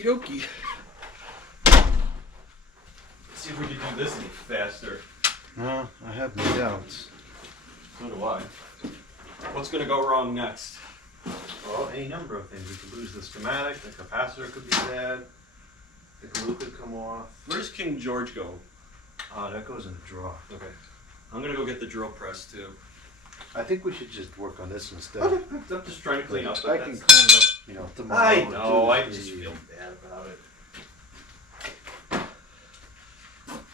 Okie dokie. Let's see if we can do this any faster. No, I have no doubts. So do I. What's going to go wrong next? Well, any number of things. We could lose the schematic, the capacitor could be bad, the glue could come off. Where's King George go? That goes in the drawer. Okay. I'm going to go get the drill press too. I think we should just work on this instead. Okay. I'm just trying to clean up. I can clean it up, you know, tomorrow. I know, or I Tuesday. just feel bad about it.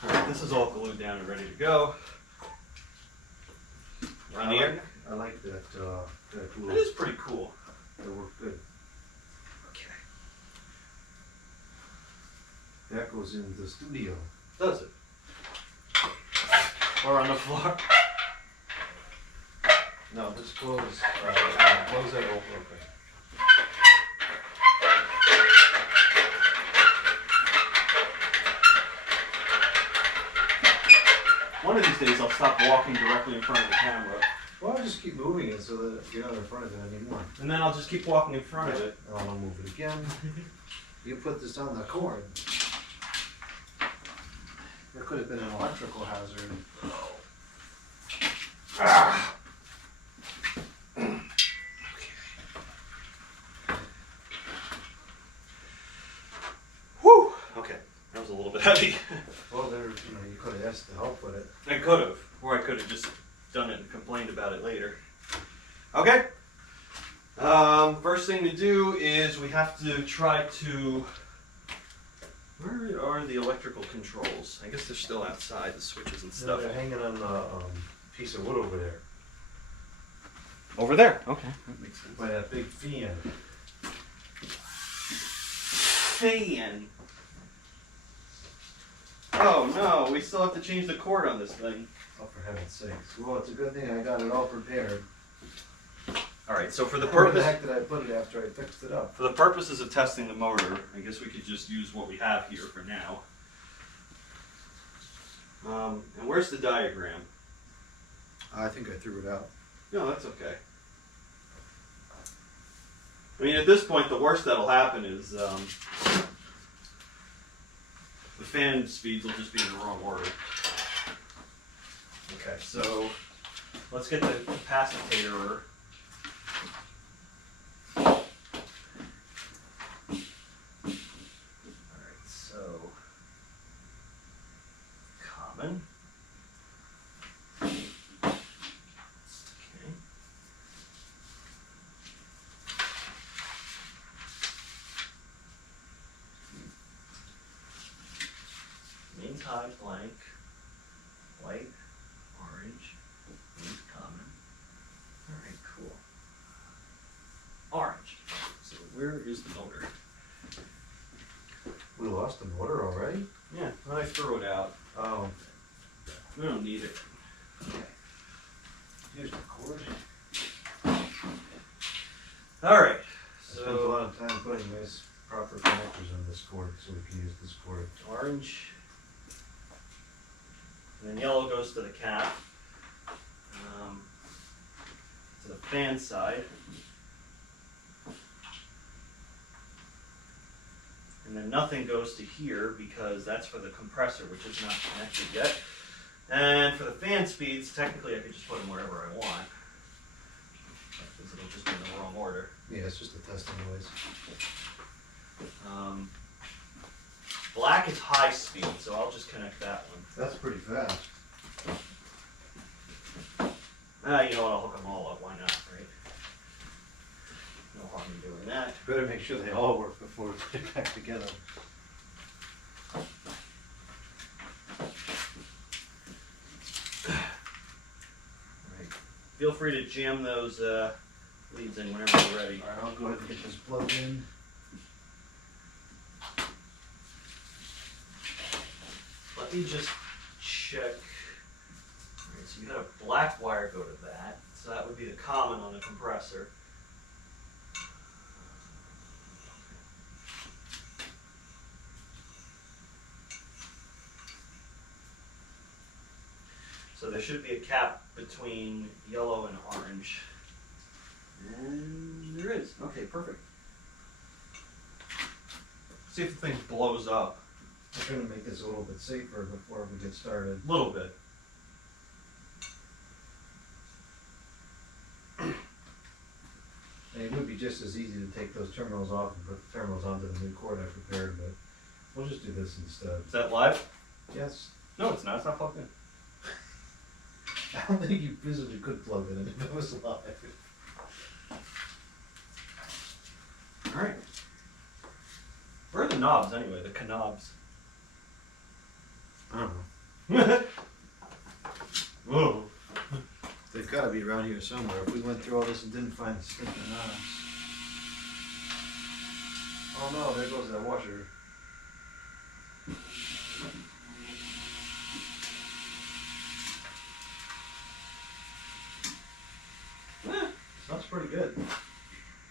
Alright, this is all glued down and ready to go. Right here. I like that, that glue. That is pretty cool. That worked good. Okay. That goes in the studio. Does it? Or on the floor? No, just close that over. Okay. One of these days I'll stop walking directly in front of the camera. Well, I'll just keep moving it so that you're not in front of it anymore. And then I'll just keep walking in front of it. I'll move it again. You put this on the cord. There could have been an electrical hazard. Ah. Whew. Okay, that was a little bit heavy. Well, there, you could have asked to help with it. I could have, or I could have just done it and complained about it later. Okay. First thing to do is we have to try to. Where are the electrical controls? I guess they're still outside, the switches and stuff. They're hanging on the piece of wood over there. Over there. Okay, that makes sense. By that big fan. Fan. Oh no, we still have to change the cord on this thing. Oh, for heaven's sakes. Well, it's a good thing I got it all prepared. Alright, so for the Where the purpose heck did I put it after I fixed it up? for the purposes of testing the motor, I guess we could just use what we have here for now. And where's the diagram? I think I threw it out. No, that's okay. I mean, at this point, the worst that'll happen is the fan speeds will just be in the wrong order. Okay, so let's get the capacitor. Alright, so common. Okay. Means high, blank, white, orange, means common. Alright, cool. Orange. So where is the motor? We lost the motor already? Yeah, I threw it out. Oh. We don't need it. Here's the cord. Alright, I spent a lot of time putting nice proper connectors on this cord so we can use this cord. orange. And then yellow goes to the cap. To the fan side. And then nothing goes to here because that's for the compressor, which is not connected yet. And for the fan speeds, technically I could just put them wherever I want. Because it'll just be in the wrong order. Yeah, it's just a test anyways. Black is high speed, so I'll just connect that one. That's pretty fast. You know what, I'll hook them all up, why not, right? No harm in doing that. Better make sure they all work before we put it back together. feel free to jam those leads in whenever you're ready. Alright, I'll go ahead and get this plugged in. Let me just check. Alright, so you had a black wire go to that. So that would be the common on the compressor. So there should be a cap between yellow and orange. And there is. Okay, perfect. See if the thing blows up. I'm trying to make this a little bit safer before we get started. A little bit. And it would be just as easy to take those terminals off and put the terminals onto the new cord I prepared, but we'll just do this instead. Is that live? Yes. No, it's not. It's not plugged in. I don't think you physically could plug it in if it was live. All right. Where are the knobs anyway? The knobs. I don't know. Whoa. They've got to be around here somewhere. If we went through all this and didn't find the stinking knobs. Oh no, there goes that washer. Smells pretty good.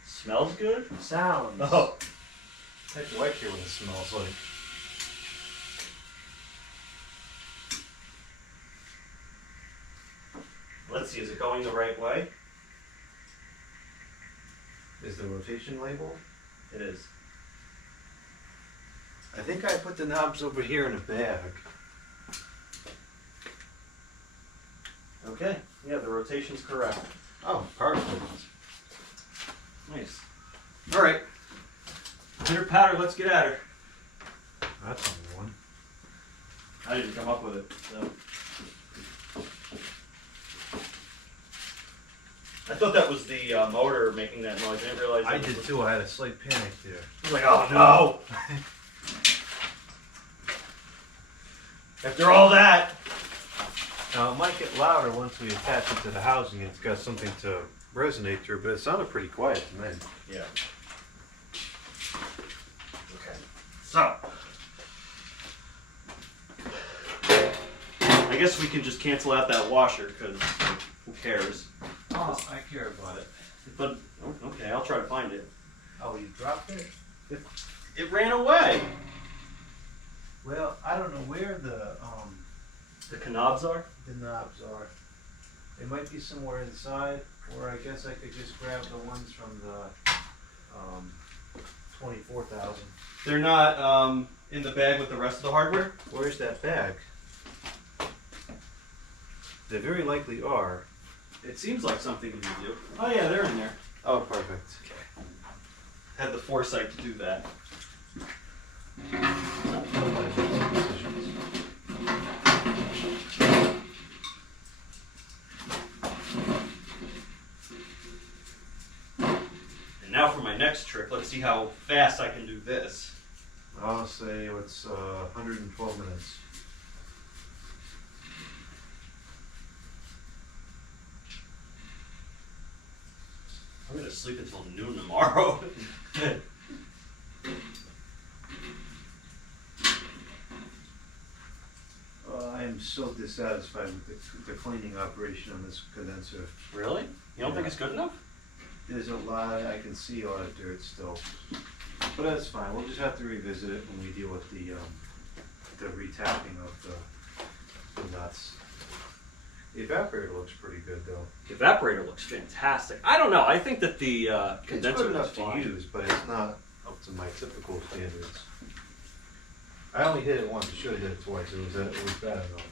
Smells good? Sounds. Oh. I like here what it smells like. Let's see, is it going the right way? Is the rotation label? It is. I think I put the knobs over here in a bag. Okay. Yeah, the rotation's correct. Oh, perfect. Nice. All right. Pitter patter, let's get at her. That's only one. I didn't come up with it, so. I thought that was the motor making that noise. I didn't realize I that did was... too. I had a slight panic there. I was like, oh no! After all that! Now it might get louder once we attach it to the housing. It's got something to resonate through, but it sounded pretty quiet to me. Yeah. Okay. So. I guess we can just cancel out that washer, because who cares? Oh, I care about it. But, okay, I'll try to find it. Oh, you dropped it? It ran away! Well, I don't know where The knobs are? the knobs are. They might be somewhere inside, or I guess I could just grab the ones from the 24,000. They're not in the bag with the rest of the hardware? Where's that bag? They very likely are. It seems like something you do. Oh yeah, they're in there. Oh, perfect. Had the foresight to do that. And now for my next trick, let's see how fast I can do this. I'll say it's 112 minutes. I'm gonna sleep until noon tomorrow. I am so dissatisfied with the cleaning operation on this condenser. Really? You don't think it's good enough? There's a lot, I can see a lot of dirt still. But that's fine, we'll just have to revisit it when we deal with the retapping of the nuts. The evaporator looks pretty good though. The evaporator looks fantastic. I don't know, I think that the It's condenser good looks enough to fine. use, but it's not up to my typical standards. I only hit it once, I should have hit it twice, it was bad enough.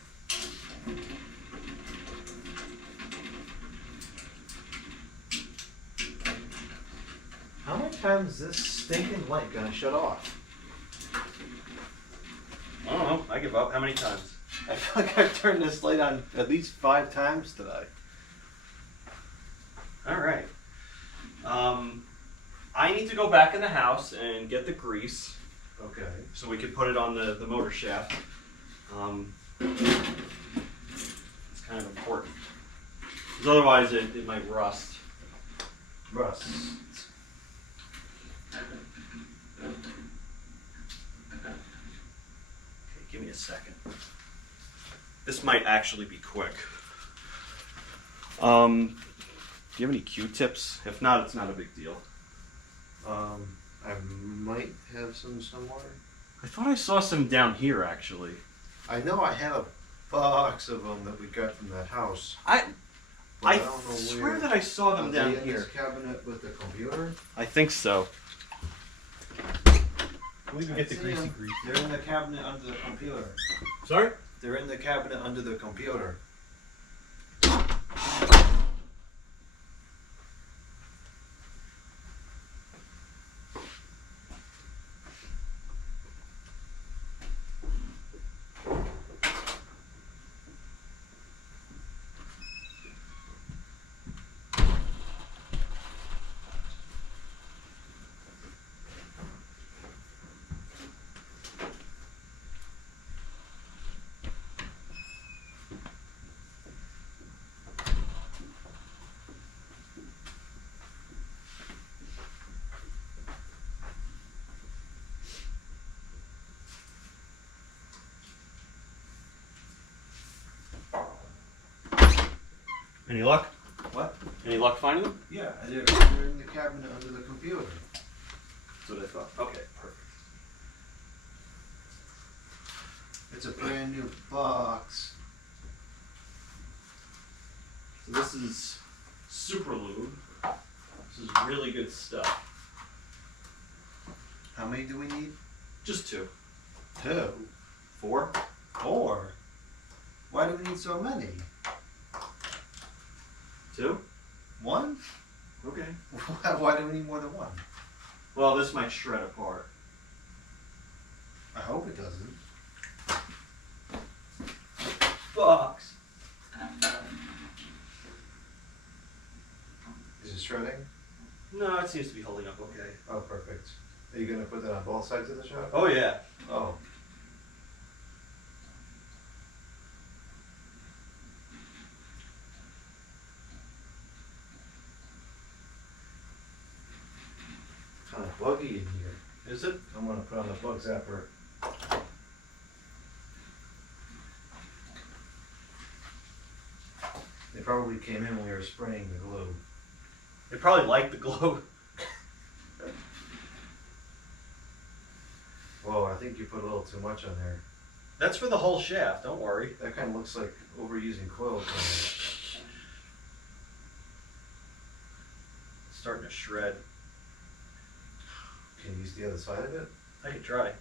How many times is this stinking light gonna shut off? I don't know, I give up. How many times? I feel like I've turned this light on at least 5 times today. Alright. I need to go back in the house and get the grease Okay. so we can put it on the motor shaft. It's kind of important. Because otherwise it might rust. Rust. Okay, give me a second. This might actually be quick. Do you have any Q-tips? If not, it's not a big deal. I might have some somewhere. I thought I saw some down here, actually. I know I have a box of them that we got from that house. I But don't know swear where. that I saw them Are down they in here. this cabinet with the computer? I think so. We can I get the see greasy 'em. grease. They're in the cabinet under the computer. Sorry? They're in the cabinet under the computer. Any luck? What? Any luck finding them? Yeah, they're in the cabinet under the computer. That's what I thought. Okay, perfect. It's a brand new box. So this is Super Lube. This is really good stuff. How many do we need? Just 2. 2. 4? 4. Why do we need so many? 2? 1? Okay. Why do we need more than 1? Well, this might shred apart. I hope it doesn't. Box. Is it shredding? No, it seems to be holding up okay. Oh, perfect. Are you gonna put that on both sides of the shop? Oh yeah. Oh. Kind of buggy in here. Is it? I'm gonna put on the bug zapper. They probably came in when we were spraying the glue. They probably like the glow. Whoa, I think you put a little too much on there. That's for the whole shaft, don't worry. That kind of looks like overusing coil cover. It's starting to shred. Can you use the other side of it? I can try.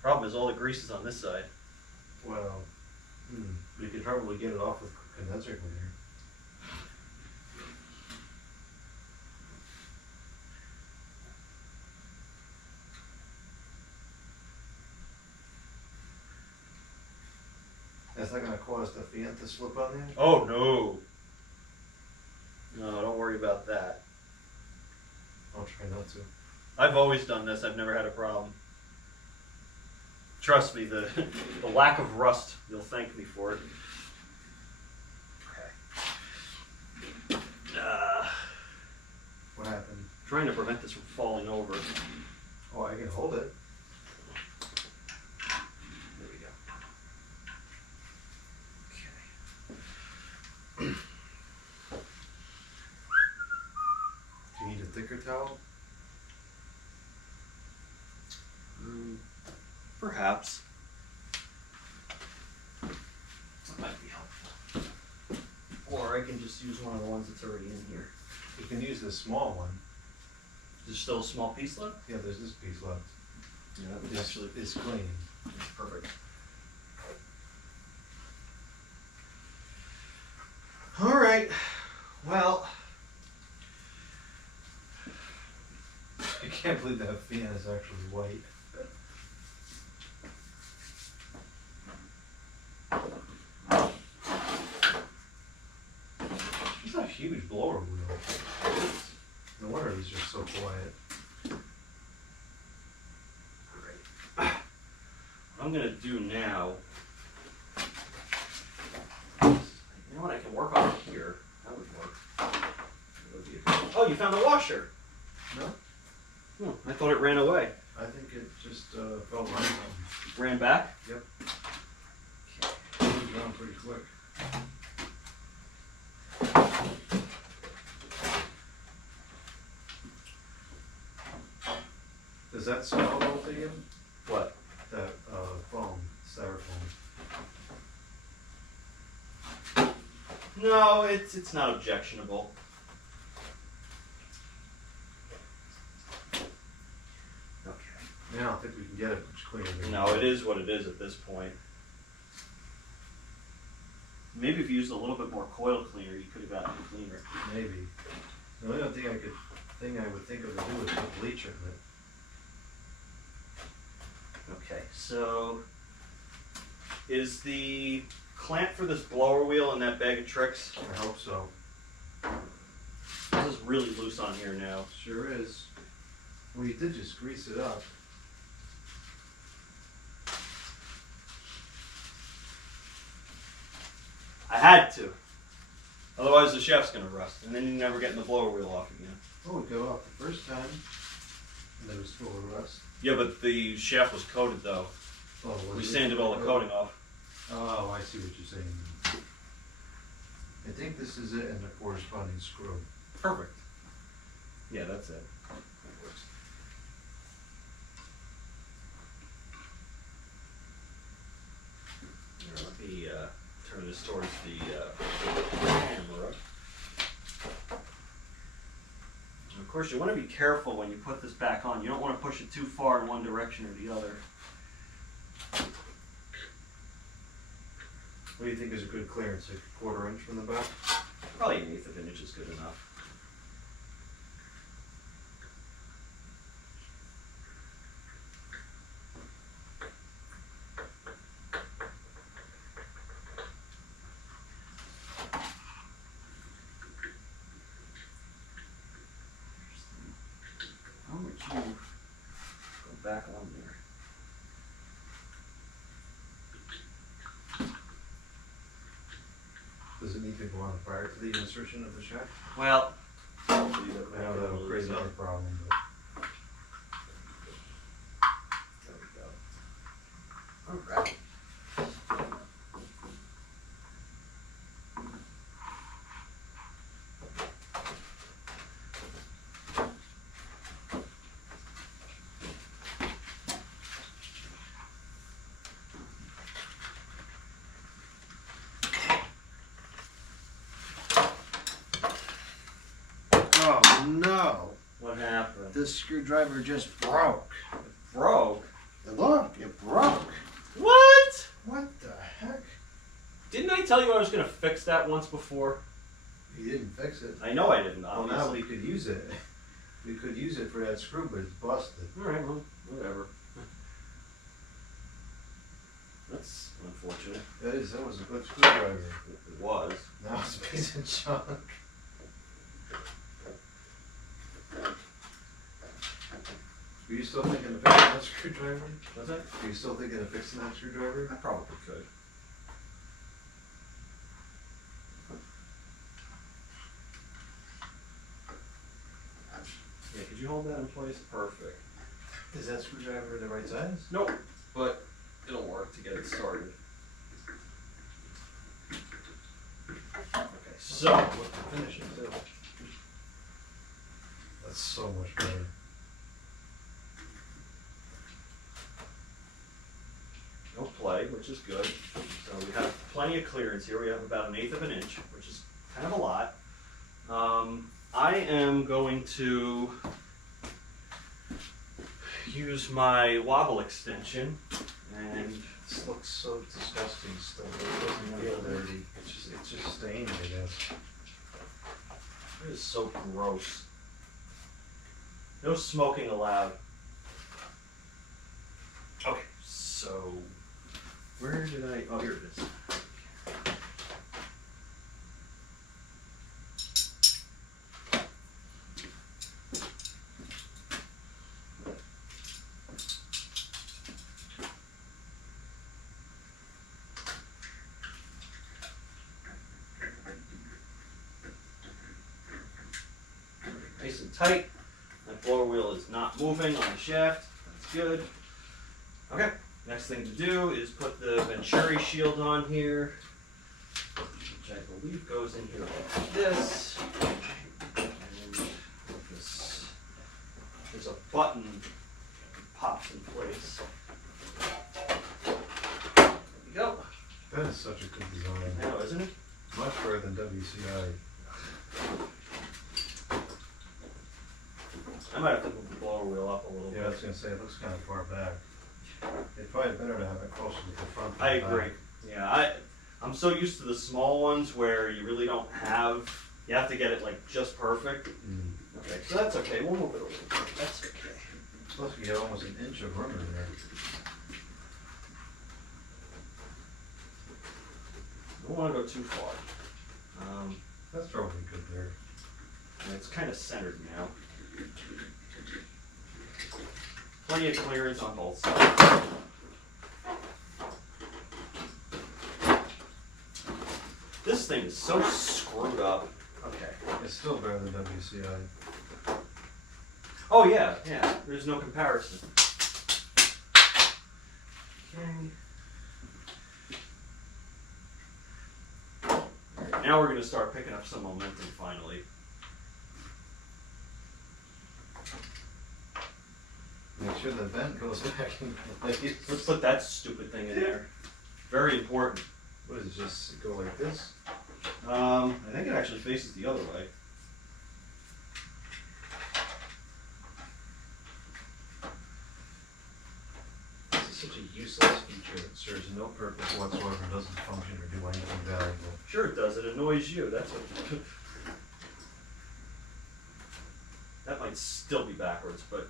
Problem is all the grease is on this side. Well, we could probably get it off with condenser cleaner. That's not gonna cause the fan to slip on there? Oh no. No, don't worry about that. I'll try not to. I've always done this, I've never had a problem. Trust me, the lack of rust, you'll thank me for it. Okay. What happened? Trying to prevent this from falling over. Oh, I can hold it. There we go. Okay. Do you need a thicker towel? Perhaps. That might be helpful. Or I can just use one of the ones that's already in here. You can use this small one. There's still a small piece left? Yeah, there's this piece left. Yeah, that would actually It's clean. perfect. All right. Well, I can't believe that fan is actually white. It's a huge blower wheel. No wonder he's just so quiet. great. What I'm gonna do now. You know what? I can work on it here. Oh, you found the washer. No, I thought it ran away. I think it just fell right on. Ran back? Yep. It moved around pretty quick. Does that smell at all to you? What? That foam, styrofoam. No, it's not objectionable. Okay. I don't think we can get it much cleaner. No, it is what it is at this point. Maybe if you used a little bit more coil cleaner, you could have gotten it cleaner. Maybe. The only thing I would think of to do is put bleach in it. Okay, so is the clamp for this blower wheel in that bag of tricks? I hope so. This is really loose on here now. Sure is. Well, you did just grease it up. I had to. Otherwise the shaft's gonna rust, and then you're never getting the blower wheel off again. Oh, it got off the first time, and there was full of rust. Yeah, but the shaft was coated though. Oh, We sanded all the coating off. Oh, I see what you're saying. I think this is it and the corresponding screw. Perfect. Yeah, that's it. That works. Here, let me turn this towards the camera. And of course, you want to be careful when you put this back on. You don't want to push it too far in one direction or the other. What do you think is a good clearance? A 1/4 inch from the back? Probably 1/8 of an inch is good enough. How would you go back on there? Does it need to go on prior to the insertion of the shaft? Well, I know that'll create another problem, but there we go. All right. oh no! What happened? This screwdriver just broke. Broke? Look, it broke. What? What the heck? Didn't I tell you I was going to fix that once before? You didn't fix it. I know I didn't, Well, obviously. now we could use it. We could use it for that screw, but it's busted. Alright, well, whatever. That's unfortunate. That was a good screwdriver. It was. Now it's a piece of junk. Are you still thinking of fixing that screwdriver? Was it? Are you still thinking of fixing that screwdriver? I probably could. Yeah, could you hold that in place? Perfect. Is that screwdriver the right size? Nope, but it'll work to get it started. Okay, so Look, the finishing too. That's so much better. no play, which is good. So we have plenty of clearance here. We have about 1/8 of an inch, which is kind of a lot. I am going to use my wobble extension and This looks so disgusting still. It doesn't feel dirty. It's just stained, I guess. it is so gross. No smoking allowed. Okay, so where did I? Oh, here it is. tight. That blower wheel is not moving on the shaft. That's good. Okay, next thing to do is put the Venturi shield on here, which I believe goes in here like this. And this, there's a button that pops in place. There we go. That is such a good design. I know, isn't it? Much better than WCI. I might have to move the blower wheel up a little bit. Yeah, I was gonna say, it looks kind of far back. It's probably better to have it closer to the front. I agree. Yeah, I'm so used to the small ones where you really don't have, you have to get it like just perfect. Okay, so that's okay. We'll move it a little bit. That's okay. Plus you get almost an inch of room in there. Don't want to go too far. That's probably good there. And it's kind of centered now. Plenty of clearance on both sides. This thing is so screwed up. Okay. It's still better than WCI. Oh yeah, yeah. There's no comparison. Okay. Alright, now we're going to start picking up some momentum finally. Make sure the vent goes back in place. Let's put that stupid thing in there. Very important. What does it just go like this? I think it actually faces the other way. This is such a useless feature that serves no purpose whatsoever, doesn't function or do anything valuable. Sure it does. It annoys you. That's what. That might still be backwards, but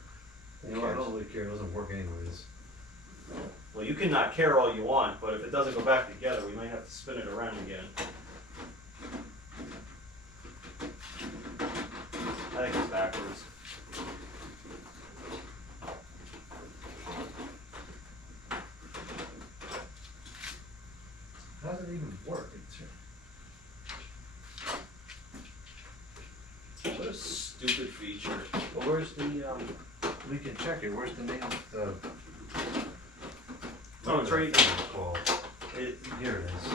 You know, I don't really care, it doesn't work anyways. well, you can not care all you want, but if it doesn't go back together, we might have to spin it around again. I think it's backwards. How does it even work? What a stupid feature. Well, where's the, we can check it, where's the name of the... Oh, it's right It's called? It, Here it is.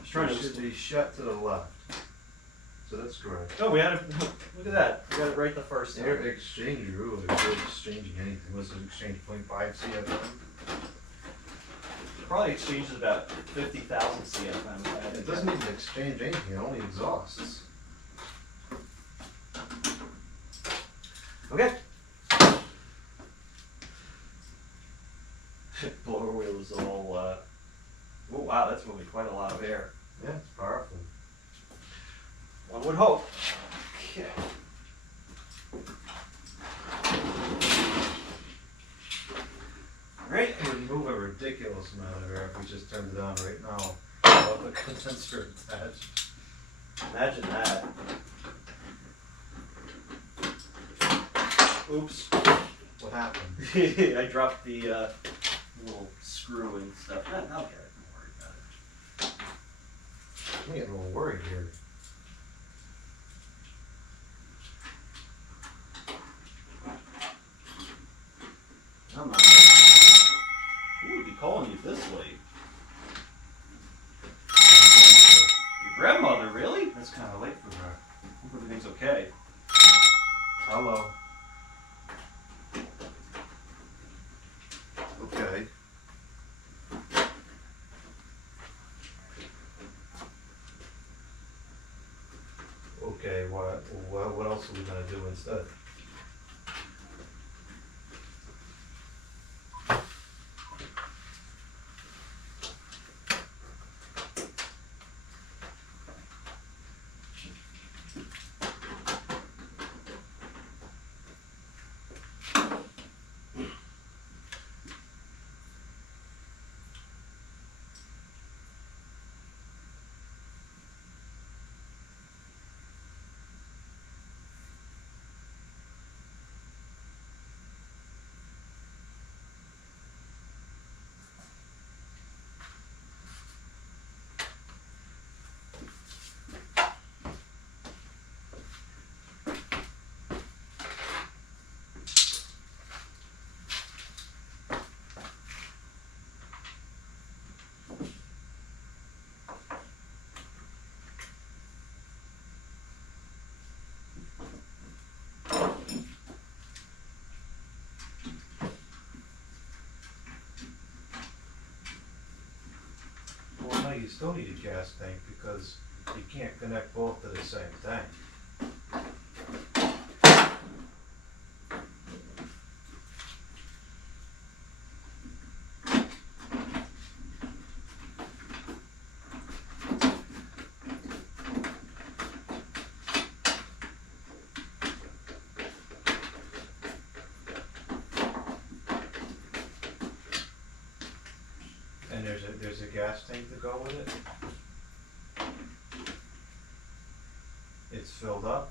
it's trying It to. should be shut to the left. So that's correct. Oh, we had it. Look at that. We got it right the first Air time. exchange rule is good exchanging anything. Was it exchange 0.5 CFM? Probably exchanges about 50,000 CFM. It doesn't even exchange anything, it only exhausts. Okay. Blower wheel is all. Oh wow, that's moving quite a lot of air. Yeah, it's powerful. One would hope. Okay. Right. It would move a ridiculous amount of air if we just turned it on right now. Without the condenser attached. Imagine that. Oops. What happened? I dropped the little screw and stuff. I'll get it. Don't worry about it. I'm getting a little worried here. I'm not. Who would be calling you this late? Your grandmother, really? That's kind of late for her. Hope everything's okay. Hello. Okay. Okay, what else are we gonna do instead? you still need a gas tank because you can't connect both to the same tank. And there's a gas tank to go with it. It's filled up.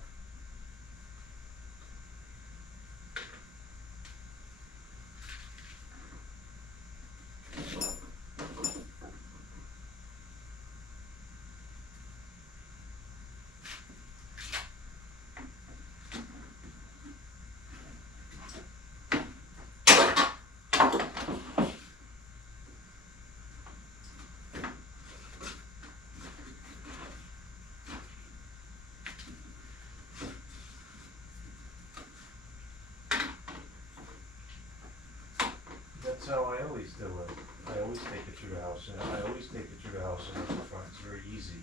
That's how I always do it. I always take it through the house, and I always take it through the house and up the front. It's very easy.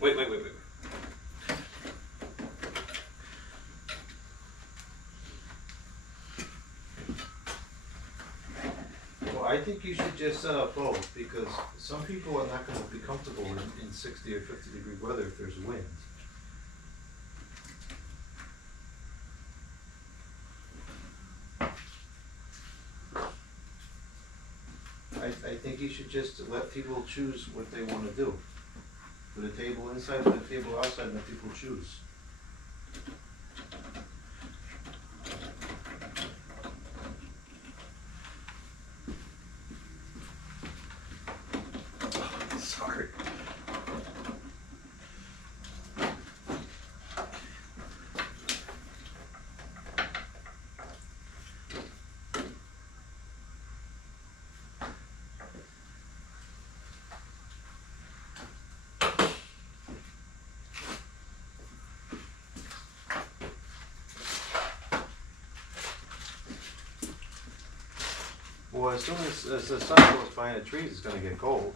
Wait. Well, I think you should just set up both, because some people are not gonna be comfortable in 60 or 50-degree weather if there's wind. I think you should just let people choose what they wanna do. Put a table inside, put a table outside, and let people choose. Sorry. Well, as soon as the sun goes behind the trees, it's gonna get cold.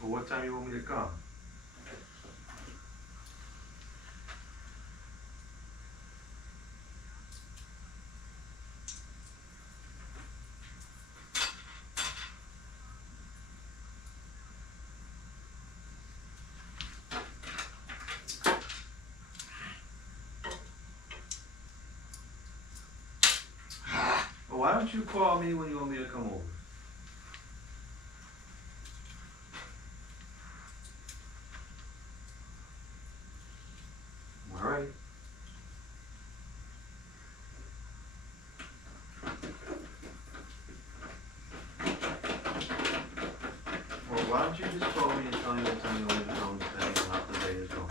Well, what time you want me to come? Well, why don't you call me when you want me to come over? All right. Well, why don't you just call me and tell me what time you want me to come, depending on how the day is going.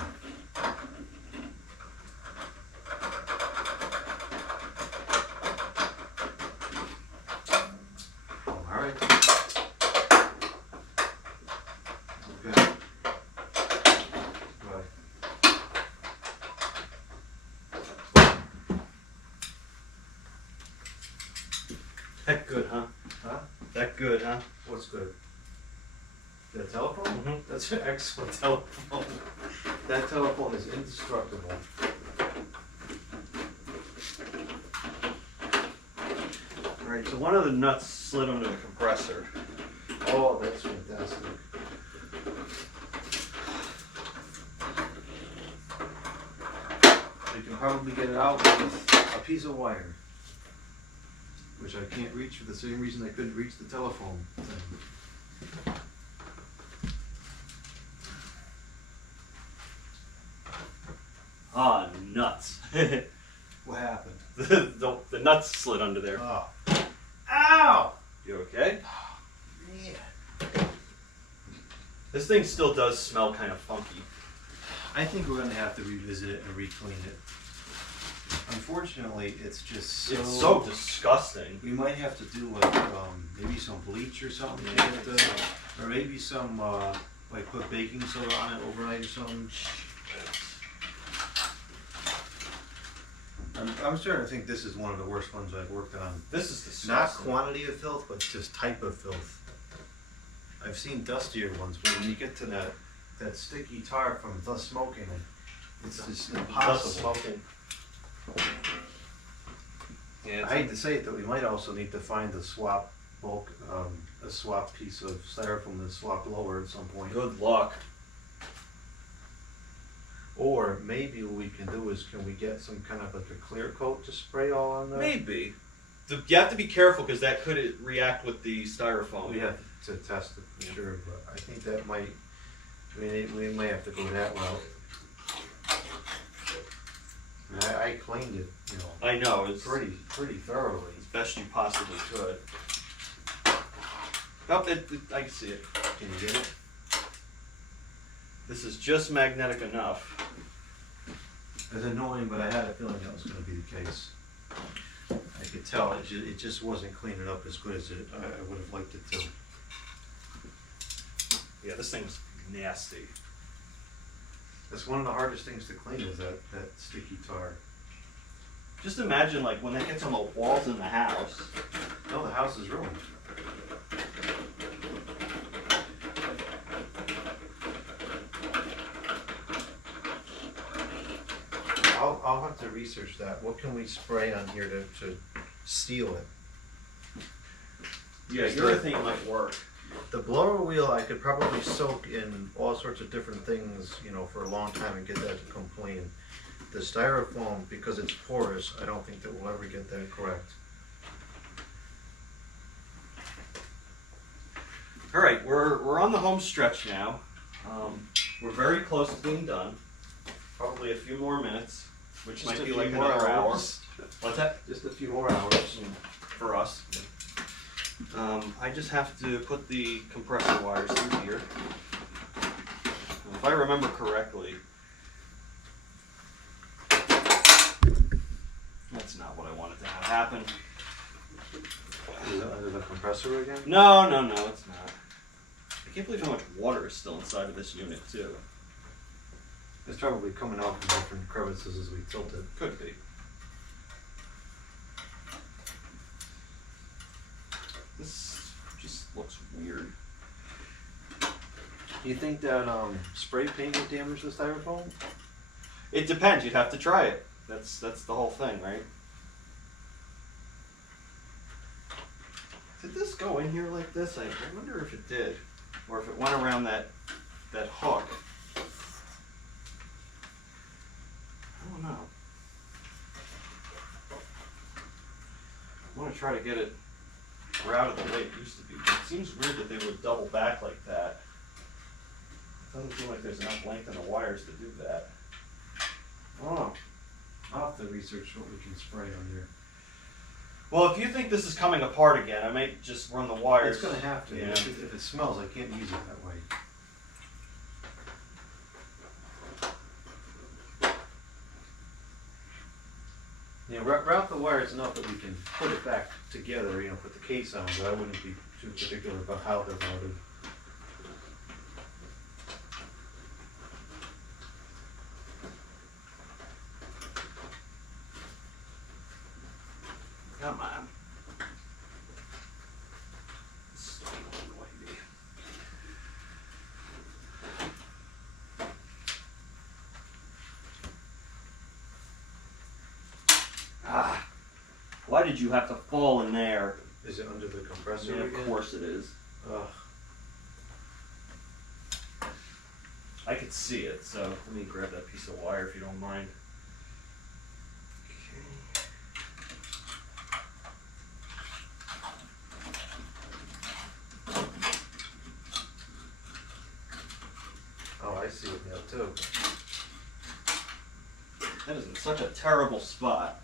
All right. Okay. Bye. That good, huh? Huh? That good, huh? What's good? The telephone? Mhm. That's an excellent telephone. That telephone is indestructible. Alright, so one of the nuts slid under the compressor. Oh, that's fantastic. You can probably get it out with a piece of wire, which I can't reach for the same reason I couldn't reach the telephone thing. Ah, nuts. What happened? the nuts slid under there. Oh. Ow! You okay? Man. This thing still does smell kind of funky. I think we're gonna have to revisit it and re-clean it. Unfortunately, it's just so... It's so disgusting. We might have to do like maybe some bleach or something, to get the, or maybe some like put baking soda on it overnight or something. I'm starting to think this is one of the worst ones I've worked on. This is Not disgusting. quantity of filth, but just type of filth. I've seen dustier ones, but when you get to that sticky tar from the smoking, it's just Dust impossible. smoking. Yeah, I hate to say it, that we might also need to find a swap bulk, a swap piece of styrofoam and swap lower at some point. good luck. Or maybe what we can do is, can we get some kind of like a clear coat to spray all on there? Maybe. You have to be careful because that could react with the styrofoam. We have to test it for sure, but I think that might, we may have to go that route. I cleaned it, you know, I know, it's pretty thoroughly. as best you possibly could. Oh, I can see it. Can you get it? This is just magnetic enough. It's annoying, but I had a feeling that was going to be the case. I could tell it just wasn't cleaning up as good as I would have liked it to. Yeah, this thing's nasty. That's one of the hardest things to clean is that sticky tar. Just imagine like when that gets on the walls in the house. No, the house is ruined. I'll have to research that. What can we spray on here to seal it? Yeah, urethane might work. The blower wheel I could probably soak in all sorts of different things, you know, for a long time and get that to come clean. The styrofoam, because it's porous, I don't think that we'll ever get that correct. All right, we're on the home stretch now. We're very close to being done. Probably a few more minutes, which Just might a be few like more another hour. hours. What's that? Just a few more hours. For us. I just have to put the compressor wires through here. If I remember correctly, that's not what I wanted to have happen. Is it under the compressor again? No, it's not. I can't believe how much water is still inside of this unit too. It's probably coming out from different crevices as we tilt it. Could be. This just looks weird. You think that spray paint would damage the styrofoam? It depends. You'd have to try it. That's the whole thing, right? Did this go in here like this? I wonder if it did, or if it went around that hook. I don't know. I want to try to get it routed the way it used to be. It seems weird that they would double back like that. It doesn't seem like there's enough length in the wires to do that. I don't know. I'll have to research what we can spray on here. Well, if you think this is coming apart again, I might just run the wires. It's gonna have to. Yeah. If it smells, I can't use it that way. Yeah, route the wires enough that we can put it back together, you know, put the case on, but I wouldn't be too particular about how they're routed. Come on. Stupid lady. Ah. Why did you have to fall in there? Is it under the compressor Yeah, again? of course it is. Ugh. I could see it, so let me grab that piece of wire if you don't mind. Okay. Oh, I see it now too. That is in such a terrible spot.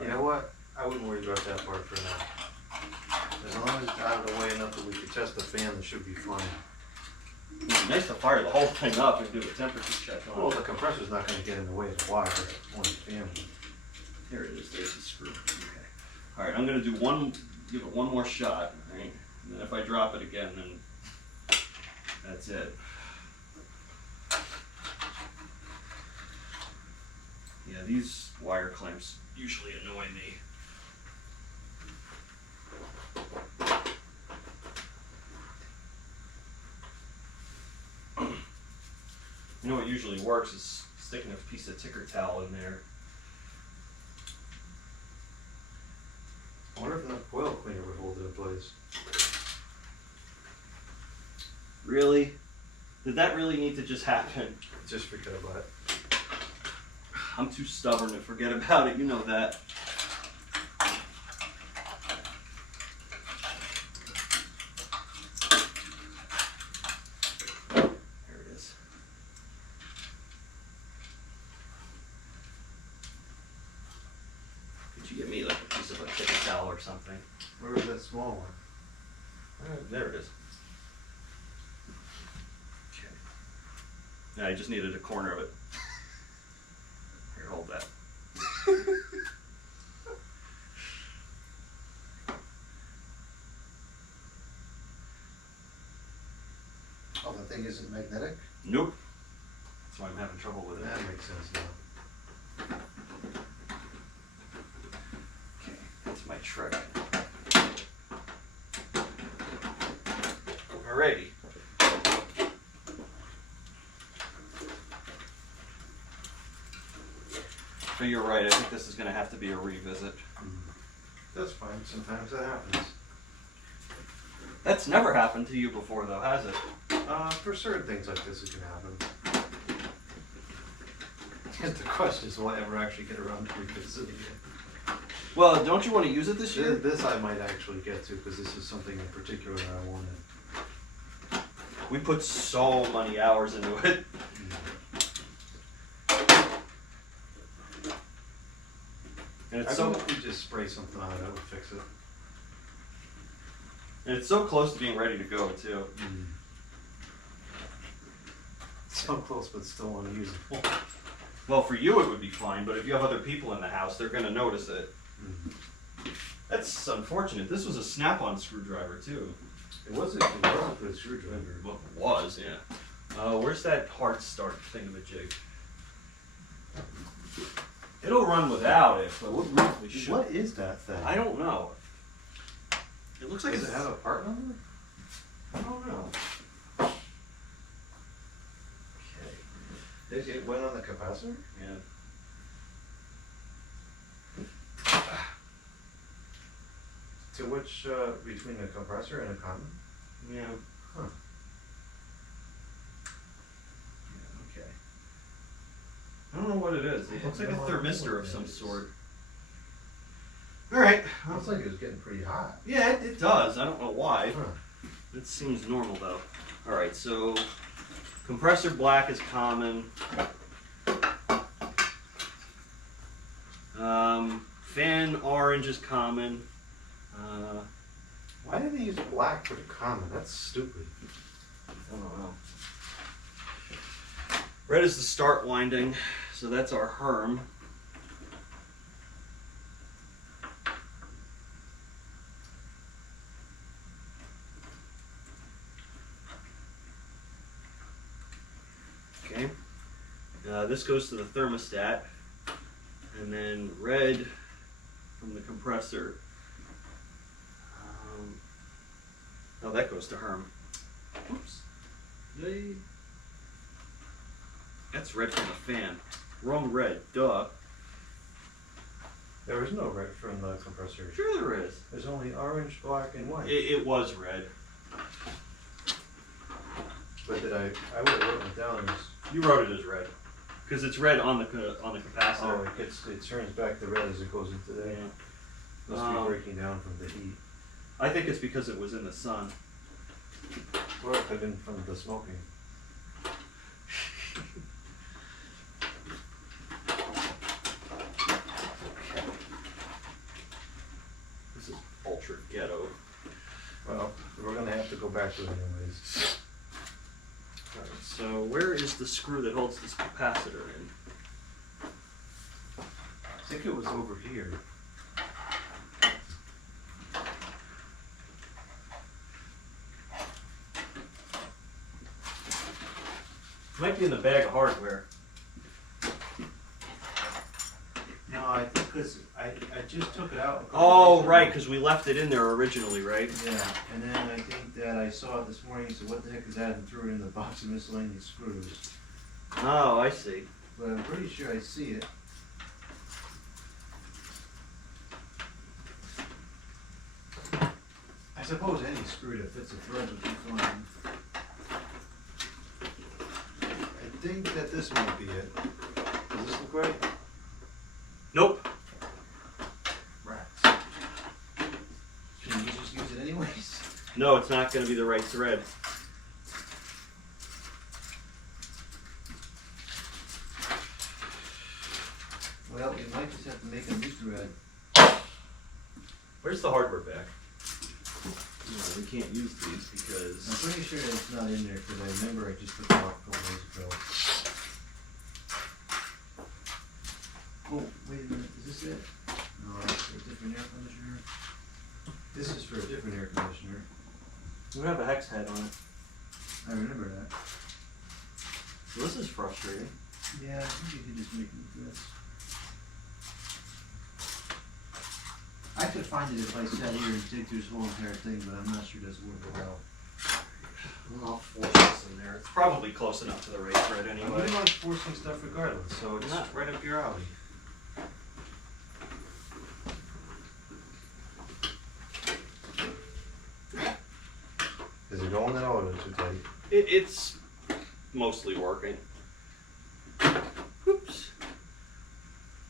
You know what? I wouldn't worry about that part for now. As long as it's out of the way enough that we can test the fan, it should be fine. It'd be nice to fire the whole thing up and do a temperature check on Well, it. the compressor's not going to get in the way of the wire, only the fan. Here it is, there's the screw. Okay. Alright, I'm gonna do give it one more shot, right? And then if I drop it again, then that's it. Yeah, these wire clamps usually annoy me. You know what usually works is sticking a piece of ticker towel in there. I wonder if that coil cleaner would hold it in place. Really? Did that really need to just happen? Just forget about it. I'm too stubborn to forget about it, you know that. There it is. Could you give me like a piece of a ticket towel or something? Where was that small one? There it is. Okay. Yeah, I just needed a corner of it. Here, hold that. Oh, the thing isn't magnetic? Nope. That's why I'm having trouble with it. That makes sense now. Okay, that's my trick. Alrighty. So you're right, I think this is going to have to be a revisit. That's fine, sometimes that happens. That's never happened to you before though, has it? For certain things like this, it can happen. The question is, will I ever actually get around to revisiting it? Well, don't you want to use it this year? This I might actually get to, because this is something in particular that I wanted. We put so many hours into it. And it's I so think if we just spray something on it, that would fix it. and it's so close to being ready to go too. So close, but still unusable. Well, for you it would be fine, but if you have other people in the house, they're going to notice it. That's unfortunate. This was a snap-on screwdriver too. It was a good screwdriver. Well, it was, yeah. Where's that hard start thingamajig? It'll run without it, but we should. What is that thing? I don't know. It looks like Does it have a part number? I don't know. It went on the capacitor? Yeah. To which, between the compressor and a common? Yeah. Huh. Yeah, okay. I don't know what it is. It looks like a thermistor of some sort. Alright. Looks like it was getting pretty hot. Yeah, it does. I don't know why. Huh. It seems normal though. Alright, so compressor black is common. Fan orange is common. Why did they use black for the common? That's stupid. I don't know. Red is the start winding, so that's our Herm. Okay. This goes to the thermostat, and then red from the compressor. Oh, that goes to Herm. Oops. That's red from the fan. Wrong red, duh. There is no red from the compressor. Sure there is. There's only orange, black, and white. It was red. But did I would have written it down as... You wrote it as red. Because it's red on the capacitor. Oh, it turns back the red as it goes into there. Yeah. Must be breaking down from the heat. I think it's because it was in the sun. Or it could have been from the smoking. This is ultra ghetto. Well, we're going to have to go back to it anyways. Alright, so where is the screw that holds this capacitor in? I think it was over here. Might be in the bag of hardware. No, I think because I just took it out. Oh, right, because we left it in there originally, right? Yeah, and then I think that I saw it this morning, so what the heck is that, and threw it in the box of miscellaneous screws. Oh, I see. But I'm pretty sure I see it. I suppose any screw that fits a thread would be fine. I think that this might be it. Does this look right? Nope. Rats. Can you just use it anyways? No, it's not going to be the right thread. Well, you might just have to make a new thread. Where's the hardware bag? No, we can't use these because... I'm pretty sure that it's not in there because I remember I just took it off a couple days ago. Oh, wait a minute, is this it? No, that's for a different air conditioner. This is for a different air conditioner. We have a hex head on it. I remember that. So this is frustrating. Yeah, I think you could just make it this. I could find it if I sat here and dig through this whole entire thing, but I'm not sure that's worth it out. I'll force this in there. It's probably close enough to the right thread I anyway. really like forcing stuff regardless, so it's Not right up your alley. Is it going at all or is it too tight? It's mostly working. Oops.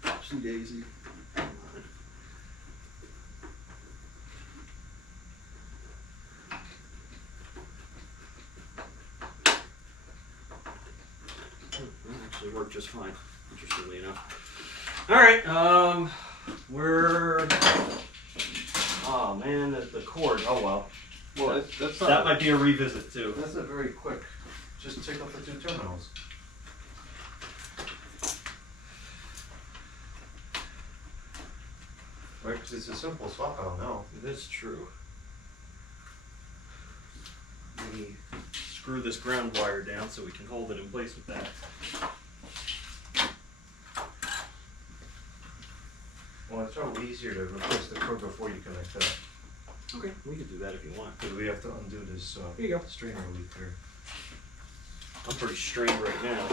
Oopsie daisy. Actually worked just fine, interestingly enough. Alright, we're... Oh man, the cord, oh well. Well, that's not That might be a revisit too. That's a very quick. Just take off the two terminals. Right, because it's a simple swap out now. It is true. Let me screw this ground wire down so we can hold it in place with that. Well, it's probably easier to replace the cord before you connect that. Okay, we can do that if you want. Because we have to undo this Here you go. strainer leak here. I'm pretty strained right now.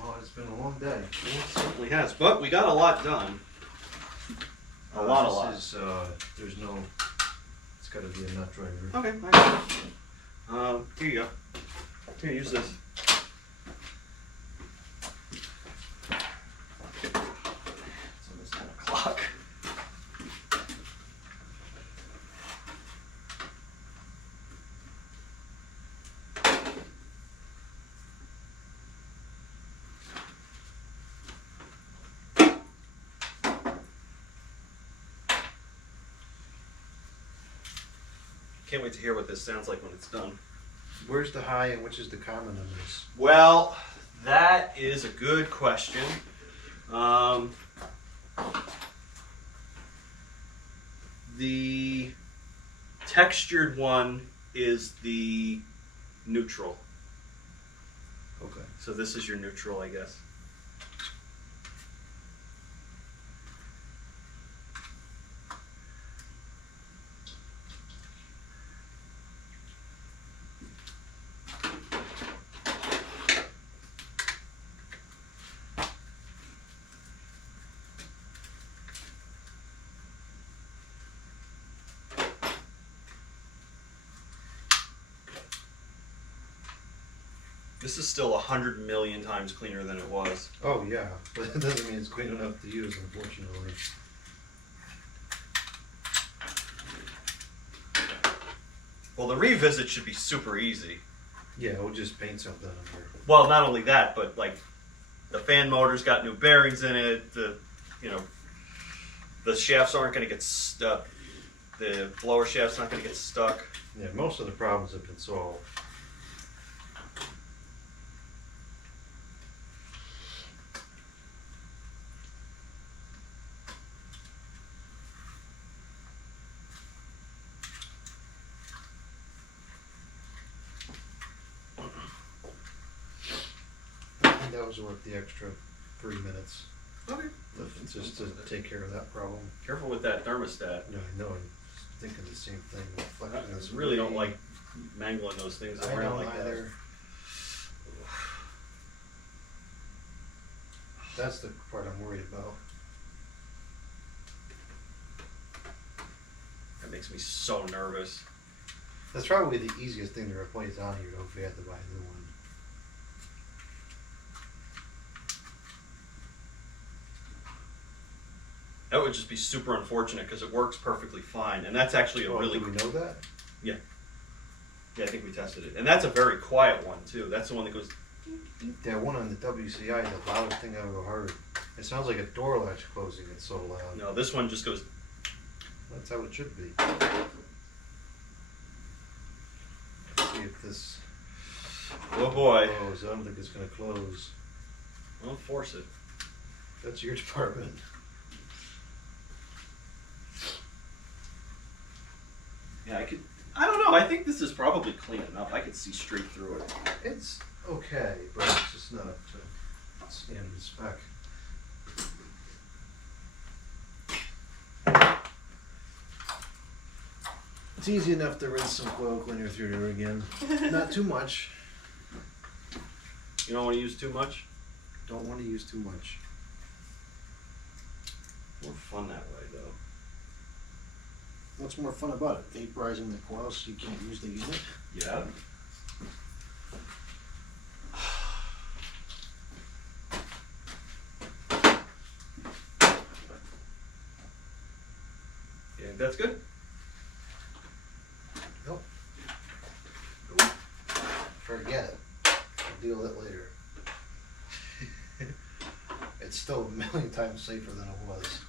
Well, it's been a long day. It certainly has, but we got a lot done. A lot. This is, there's no, it's gotta be a nut driver. Okay, nice. Here you go. Here, use this. It's almost 10 o'clock. Can't wait to hear what this sounds like when it's done. Where's the high and which is the common on this? Well, that is a good question. The textured one is the neutral. Okay. So this is your neutral, I guess. This is still 100 million times cleaner than it was. Oh yeah, but it doesn't mean it's clean enough to use, unfortunately. Well, the revisit should be super easy. Yeah, we'll just paint something on here. Well, not only that, but like the fan motor's got new bearings in it. The shafts aren't going to get stuck. The blower shaft's not going to get stuck. Yeah, most of the problems have been solved. That was worth the extra 3 minutes. Okay. Just to take care of that problem. Careful with that thermostat. Yeah, I know. I'm thinking the same thing. I really don't like mangling those things I around don't like that. either. That's the part I'm worried about. That makes me so nervous. That's probably the easiest thing to replace on here, though, if we had to buy a new one. That would just be super unfortunate because it works perfectly fine, and that's actually a really. Do we know that? Yeah. Yeah, I think we tested it, and that's a very quiet one too. That's the one that goes. That one on the WCI, the loudest thing I've ever heard. It sounds like a door latch closing. It's so loud. No, this one just goes. That's how it should be. Let's see if this Oh boy. closes. I don't think it's going to close. Don't force it. That's your department. Yeah, I don't know. I think this is probably clean enough. I could see straight through it. It's okay, but it's just not up to standard spec. It's easy enough to rinse some coil cleaner through there again. Not too much. You don't want to use too much. Don't want to use too much. More fun that way, though. What's more fun about it? Vaporizing the coil so you can't use the unit? Yeah. You think that's good? Nope. Forget it. I'll deal with it later. It's still a million times safer than it was.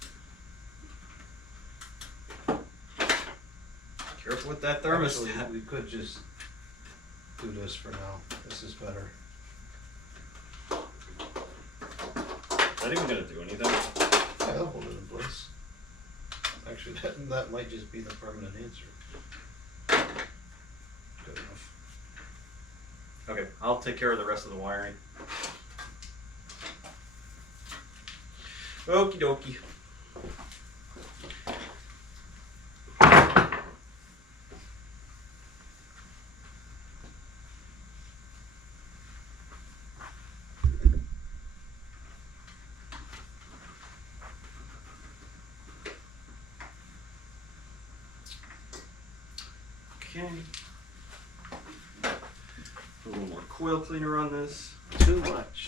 Careful with that thermostat. Actually, we could just do this for now. This is better. Not even gonna do anything. Yeah, that'll hold it in place. Actually, that might just be the permanent answer. Good enough. Okay, I'll take care of the rest of the wiring. Okie dokie. Okay. Put a little more coil cleaner on this. Too much.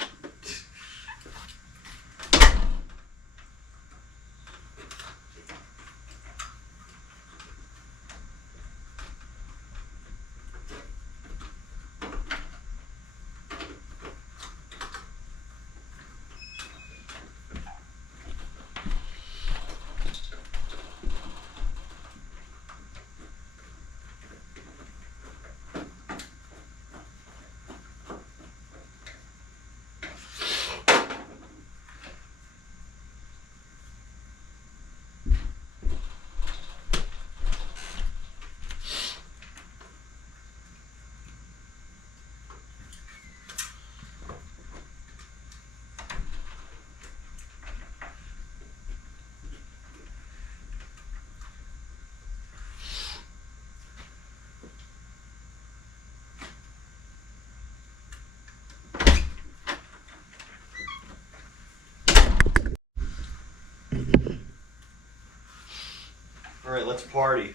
All right, let's party.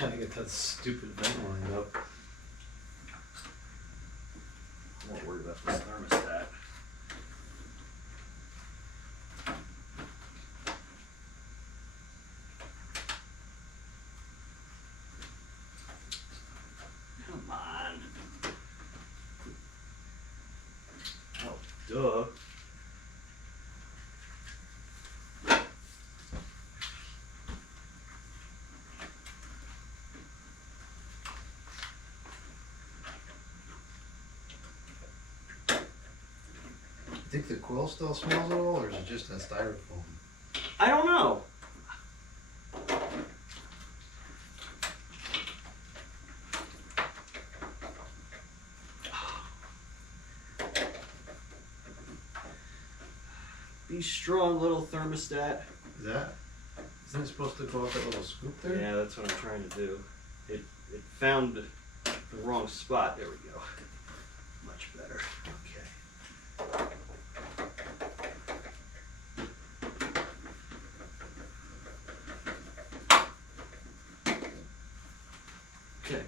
Gotta get that stupid vent lined up. I'm not worried about this thermostat. Come on. Oh, duh. Think the coil still smells at all, or is it just that styrofoam? I don't know. Be strong, little thermostat. Isn't it supposed to go up that little scoop there? Yeah, that's what I'm trying to do. It found the wrong spot. There we go. Much better. Okay. Okay.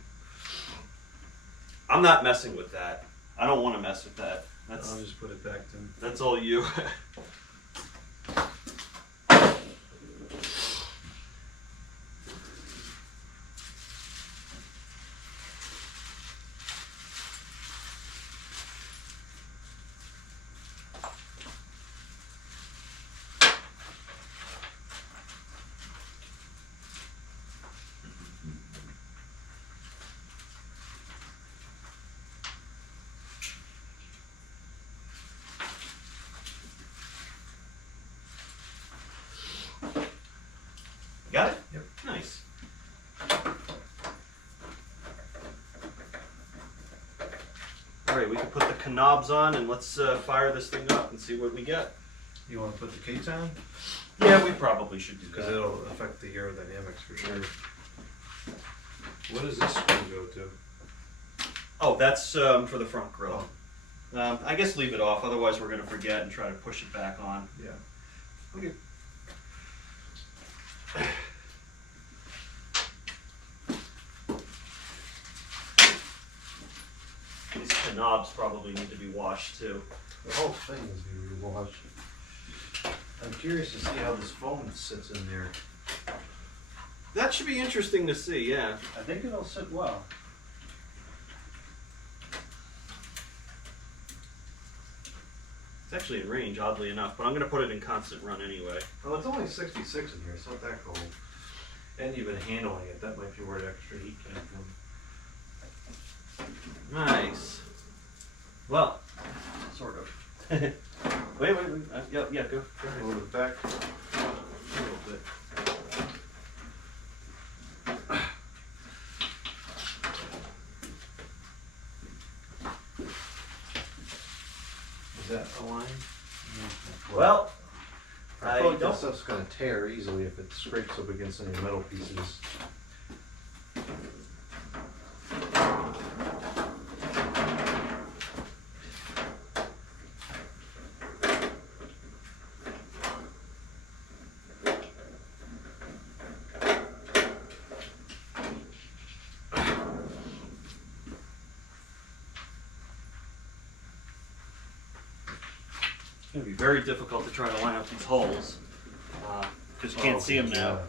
I'm not messing with that. I don't want to mess with that. I'll just put it back to him. That's all you. Got it? Yep. Nice. All right, we can put the knobs on and let's fire this thing up and see what we get. You want to put the Kates on? Yeah, we probably should do Because that. it'll affect the aerodynamics for sure. What does this screw go to? Oh, that's for the front grille. I guess leave it off, otherwise we're going to forget and try to push it back on. Yeah. Okay. These knobs probably need to be washed too. The whole thing is going to be washed. I'm curious to see how this foam sits in there. That should be interesting to see, yeah. I think it'll sit well. It's actually in range, oddly enough, but I'm going to put it in constant run anyway. Well, it's only 66 in here. It's not that cold. And you've been handling it. That might be where the extra heat came from. Nice. Well, sort of. wait. Yeah, go ahead. A little bit back. A little bit. Is that aligned? Well, I feel like that stuff's going to tear easily if it scrapes up against any metal pieces. gonna be very difficult to try to line up these holes, because you can't see them now.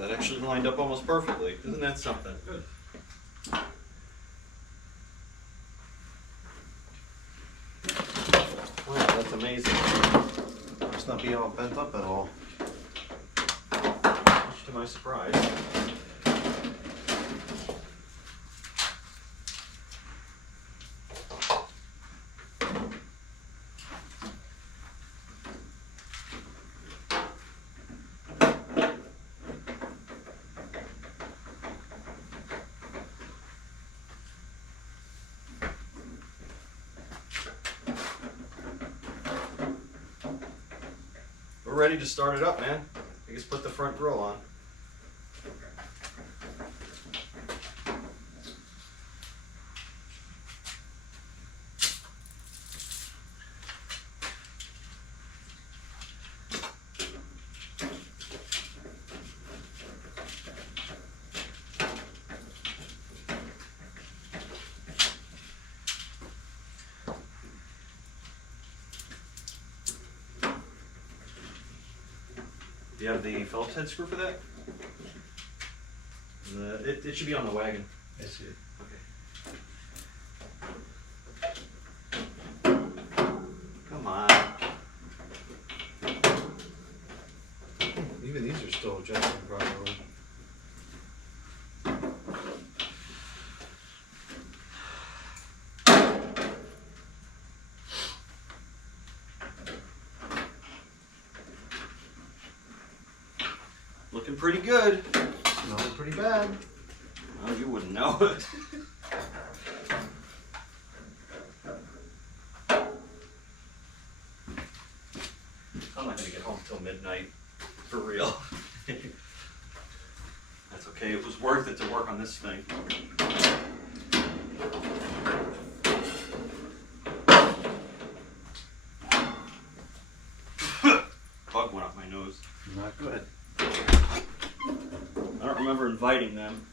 That actually lined up almost perfectly. Isn't that something? Good. Wow, that's amazing. Must not be all bent up at all. Much to my surprise. We're ready to start it up, man. I guess put the front grill on. Do you have the Phillips head screw for that? It should be on the wagon. I see it. Okay. Come on. Even these are still adjusting properly. Looking pretty good. Smelling pretty bad. Well, you wouldn't know it. I'm not gonna get home till midnight, for real. That's okay, it was worth it to work on this thing. Bug went up my nose. Not good. I don't remember inviting them.